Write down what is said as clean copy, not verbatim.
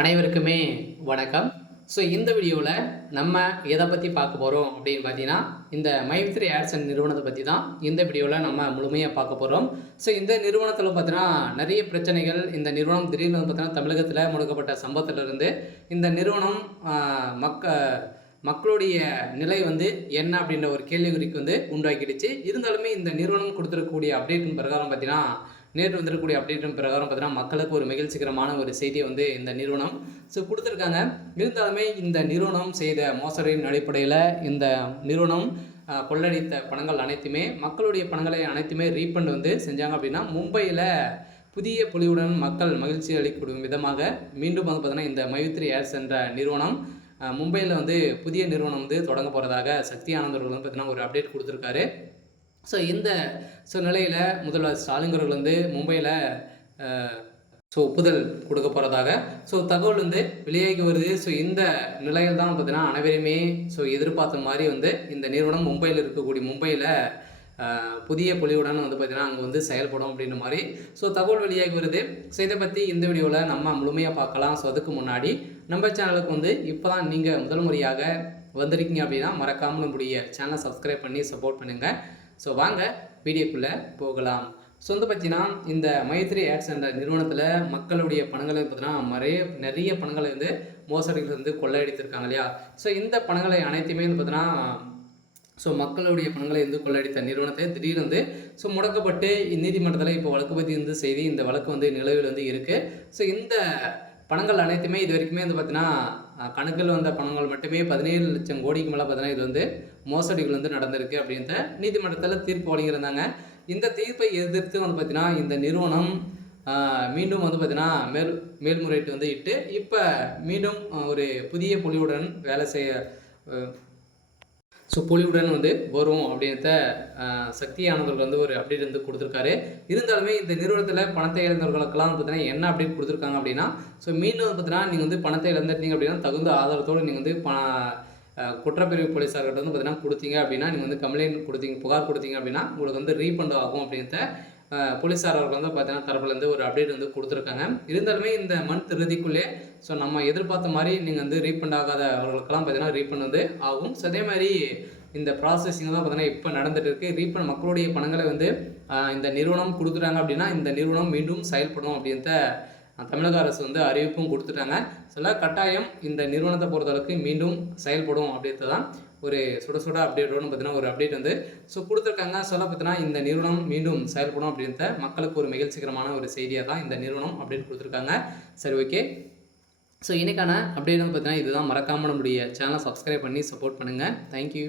அனைவருக்குமே வணக்கம். ஸோ இந்த வீடியோவில் நம்ம எதை பற்றி பார்க்க போகிறோம் அப்படின்னு பார்த்தீங்கன்னா, இந்த மைத்ரி ஆட்சன் நிறுவனத்தை பற்றி தான் இந்த வீடியோவில் நம்ம முழுமையாக பார்க்க போகிறோம். ஸோ இந்த நிறுவனத்தில் பார்த்தீங்கன்னா நிறைய பிரச்சனைகள். இந்த நிறுவனம் திடீர்னு பார்த்தீங்கன்னா தமிழகத்தில் முடக்கப்பட்ட சம்பவத்திலிருந்து இந்த நிறுவனம் மக்களுடைய நிலை என்ன அப்படின்ற ஒரு கேள்விக்குறிக்கு உண்டாக்கிடுச்சு. இருந்தாலுமே இந்த நிறுவனம் கொடுத்துருக்கக்கூடிய அப்டேட்டின் பிரகாரம் பார்த்தீங்கன்னா, நேற்று வந்துருக்கக்கூடிய அப்டேட்டின் பிரகாரம் பார்த்தீங்கன்னா மக்களுக்கு ஒரு மகிழ்ச்சிகரமான ஒரு செய்தியை இந்த நிறுவனம் கொடுத்துருக்காங்க. இருந்தாலுமே இந்த நிறுவனம் செய்த மோசடியின் அடிப்படையில் இந்த நிறுவனம் கொள்ளடித்த பணங்கள் அனைத்துமே மக்களுடைய பணங்களை அனைத்துமே ரீஃபண்ட் செஞ்சாங்க. அப்படின்னா மும்பையில் புதிய பொலிவுடன் மக்கள் மகிழ்ச்சி அளிக்கும் விதமாக மீண்டும் பார்த்தீங்கன்னா இந்த மைத்ரி ஏர்ஸ் என்ற நிறுவனம் மும்பையில் புதிய நிறுவனம் தொடங்க போகிறதாக சக்தி ஆனந்தர்கள் பார்த்தீங்கன்னா ஒரு அப்டேட் கொடுத்துருக்காரு. ஸோ இந்த நிலையில் முதல்வர் ஸ்டாலின் அவர்கள் மும்பையில் ஒப்புதல் கொடுக்க போகிறதாக தகவல் வெளியாகி வருது. ஸோ இந்த நிலையில் தான் பார்த்தீங்கன்னா அனைவருமே எதிர்பார்த்த மாதிரி இந்த நிறுவனம் மும்பையில் புதிய பொலிவுடன் பார்த்தீங்கன்னா அங்கே செயல்படும் அப்படின்ற மாதிரி தகவல் வெளியாகி வருது. ஸோ இதை பற்றி இந்த வீடியோவில் நம்ம முழுமையாக பார்க்கலாம். ஸோ அதுக்கு முன்னாடி நம்ம சேனலுக்கு இப்போ தான் நீங்கள் முதல் முறையாக வந்திருக்கீங்க அப்படின்னா மறக்காமல் நம்முடைய சேனலை சப்ஸ்கிரைப் பண்ணி சப்போர்ட் பண்ணுங்கள். ஸோ வாங்க வீடியோக்குள்ளே போகலாம். பார்த்தீங்கன்னா இந்த மைத்ரி ஆட்ஸ் என்ற நிறுவனத்தில் மக்களுடைய பணங்களை பார்த்தீங்கன்னா நிறைய பணங்களை மோசடிகள் கொள்ளையடித்திருக்காங்க இல்லையா. ஸோ இந்த பணங்களை அனைத்துமே பார்த்தீங்கன்னா மக்களுடைய பணங்களை கொள்ளையடித்த நிறுவனத்தை திடீர்னு முடக்கப்பட்டு நீதிமன்றத்தில் இப்போ வழக்கு பற்றி செய்தி இந்த வழக்கு நிலவில் இருக்குது. ஸோ இந்த பணங்கள் அனைத்துமே இது வரைக்குமே பார்த்தீங்கன்னா கணக்கில் வந்த பணங்கள் மட்டுமே 17 லட்சம் கோடிக்கு மேலே பார்த்தீங்கன்னா இது மோசடிகள் நடந்திருக்கு அப்படின்ற நீதிமன்றத்தில் தீர்ப்பு வழங்கியிருந்தாங்க. இந்த தீர்ப்பை எதிர்த்து பார்த்தீங்கன்னா இந்த நிறுவனம் மீண்டும் பார்த்தீங்கன்னா மேல்முறையீட்டு இட்டு இப்போ மீண்டும் ஒரு புதிய பொலிவுடன் வேலை செய்ய பொலிவுடன் வரும் அப்படின்றத சக்தி ஆனந்தர்கள் ஒரு அப்டேட் கொடுத்துருக்காரு. இருந்தாலுமே இந்த நிறுவனத்தில் பணத்தை இழந்தவர்களுக்கெல்லாம் பார்த்தீங்கன்னா என்ன அப்டேட் கொடுத்துருக்காங்க அப்படின்னா, மீண்டும் பார்த்தீங்கன்னா நீங்கள் பணத்தை இழந்துட்டீங்க அப்படின்னா தகுந்த ஆதாரத்தோடு நீங்கள் குற்றப்பிரிவு போலீஸார்கிட்ட பார்த்தீங்கன்னா கொடுத்தீங்க அப்படின்னா நீங்கள் கம்ப்ளைண்ட் கொடுத்தீங்க, புகார் கொடுத்தீங்க அப்படின்னா உங்களுக்கு ரீஃபண்ட் ஆகும் அப்படின்றத போலீஸார் அவர்கள் பார்த்தீங்கன்னா தரப்புலேருந்து ஒரு அப்டேட் கொடுத்துருக்காங்க. இருந்தாலுமே இந்த மந்த் இறுதிக்குள்ளே நம்ம எதிர்பார்த்த மாதிரி நீங்கள் ரீஃபண்ட் ஆகாத அவர்களுக்கெல்லாம் பார்த்தீங்கன்னா ரீஃபண்ட் ஆகும். ஸோ அதே மாதிரி இந்த ப்ராசஸிங் தான் பார்த்தீங்கன்னா இப்போ நடந்துட்டு இருக்குது. ரீஃபண்ட் மக்களுடைய பணங்களை இந்த நிறுவனம் கொடுக்குறாங்க அப்படின்னா இந்த நிறுவனம் மீண்டும் செயல்படும் அப்படின்ற தமிழக அரசு அறிவிப்பும் கொடுத்துட்டாங்க. சில கட்டாயம் இந்த நிறுவனத்தை பொறுத்தளவுக்கு மீண்டும் செயல்படும் அப்படின்றது தான் ஒரு சுட அப்டேட்டோடு பார்த்தீங்கன்னா ஒரு அப்டேட் கொடுத்துருக்காங்க. பார்த்தீங்கன்னா இந்த நிறுவனம் மீண்டும் செயல்படும் அப்படின்ற மக்களுக்கு ஒரு மகிழ்ச்சிகரமான ஒரு செய்தியாக தான் இந்த நிறுவனம் அப்டேட் கொடுத்துருக்காங்க. சரி, ஓகே. இன்றைக்கான அப்டேட் பார்த்தீங்கன்னா இதுதான். மறக்காமல் நம்முடைய சேனலை சப்ஸ்கிரைப் பண்ணி சப்போர்ட் பண்ணுங்கள். தேங்க்யூ.